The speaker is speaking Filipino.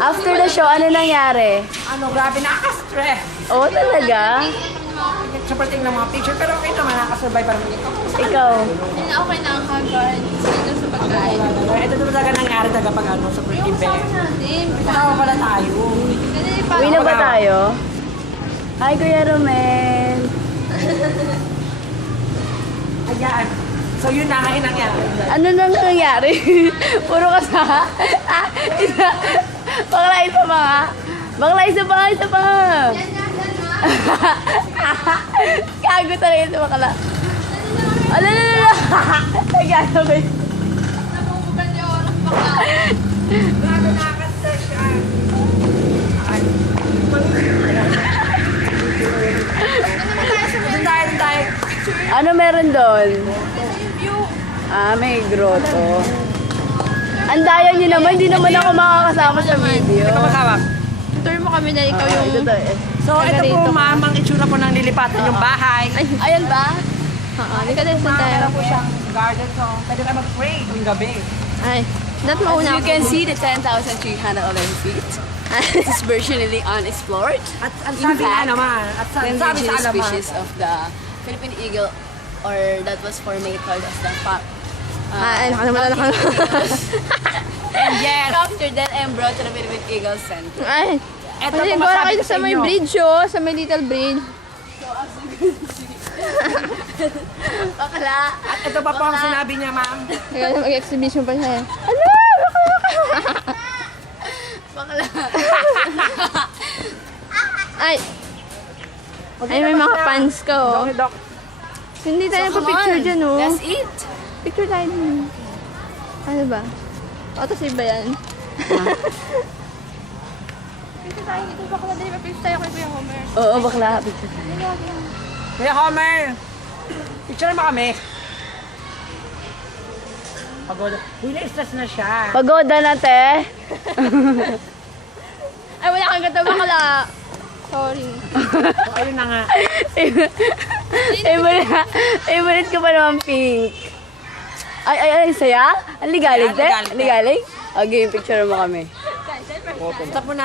After the show, ano nangyari? Ano, grabe, nakaka-stress. Oo, talaga? Siyempre tingnan mga picture, pero okay naman, nakaka-survive pa rin ito. Ikaw? Hindi na okay na ang hagard. Dito sa pagkain. Ito talaga nangyari talaga pag ano, sa birthday event. Natin. Tawa pala tayo. Uwi na ba tayo? Hi, Kuya Romel. Ayan. So yun na, ngayon nangyari. Ano nang nangyari? Puro ka sa... isa. Bakla, isa pa nga. Bakla, isa pa nga, isa pa nga. Kago talaga ito, bakla. Ano, Nagano ba yun? Nabubugan niya oras bakla. Grabe, nakaka-stress yan. Doon tayo. Ano meron doon? View. Ah, may grotto. Ang daya niyo naman, hindi naman ako makakasama sa video. Ito masawak. Tour mo kami na ikaw yung... Ito to eh. So ito po, ma'am, ang itsura po ng lilipatan yung bahay. Ayan ba? Hindi ka din sa tayo. Meron po siyang garden, so pwede kayo mag-pray tuwing gabi. Ay, that As mauna you ako. can see, the 10,311 feet is virtually unexplored. At ang In sabi nga fact, naman, at The sabi sa indigenous alaman, species of the Philippine eagle, or that was formatted as the Ay, naman ako. and yes, captured then and brought to the Philippine Eagle Center. Ay, eto kasi po gora masabi kayo ko sa may inyo. bridge, oh. Sa may little bridge. Bakla! At ito pa po ang sinabi niya, ma'am. Kaya mag-exhibition pa siya. Ano? Bakla! Ay! Ay, may mga fans ka, oh. Dok. Hindi tayo Come pa-picture on, dyan, oh. Let's eat! Picture tayo dyan. Ano ba? O, tapos iba yan. Picture tayo dito. Baka na din picture tayo kay Kuya Homer. Oo, bakla. Kuya Homer, picture mo kami. Pagod. Uy, na-stress na siya. Pagoda na, te. Ay, wala kang ganda bakla. Sorry. So, ayun na nga. Favorite ko pa naman pink. Ay, saya? Ang ligalig, te? Ligalig, te. Ang ligalig? Okay, picture mo kami. Stop mo na.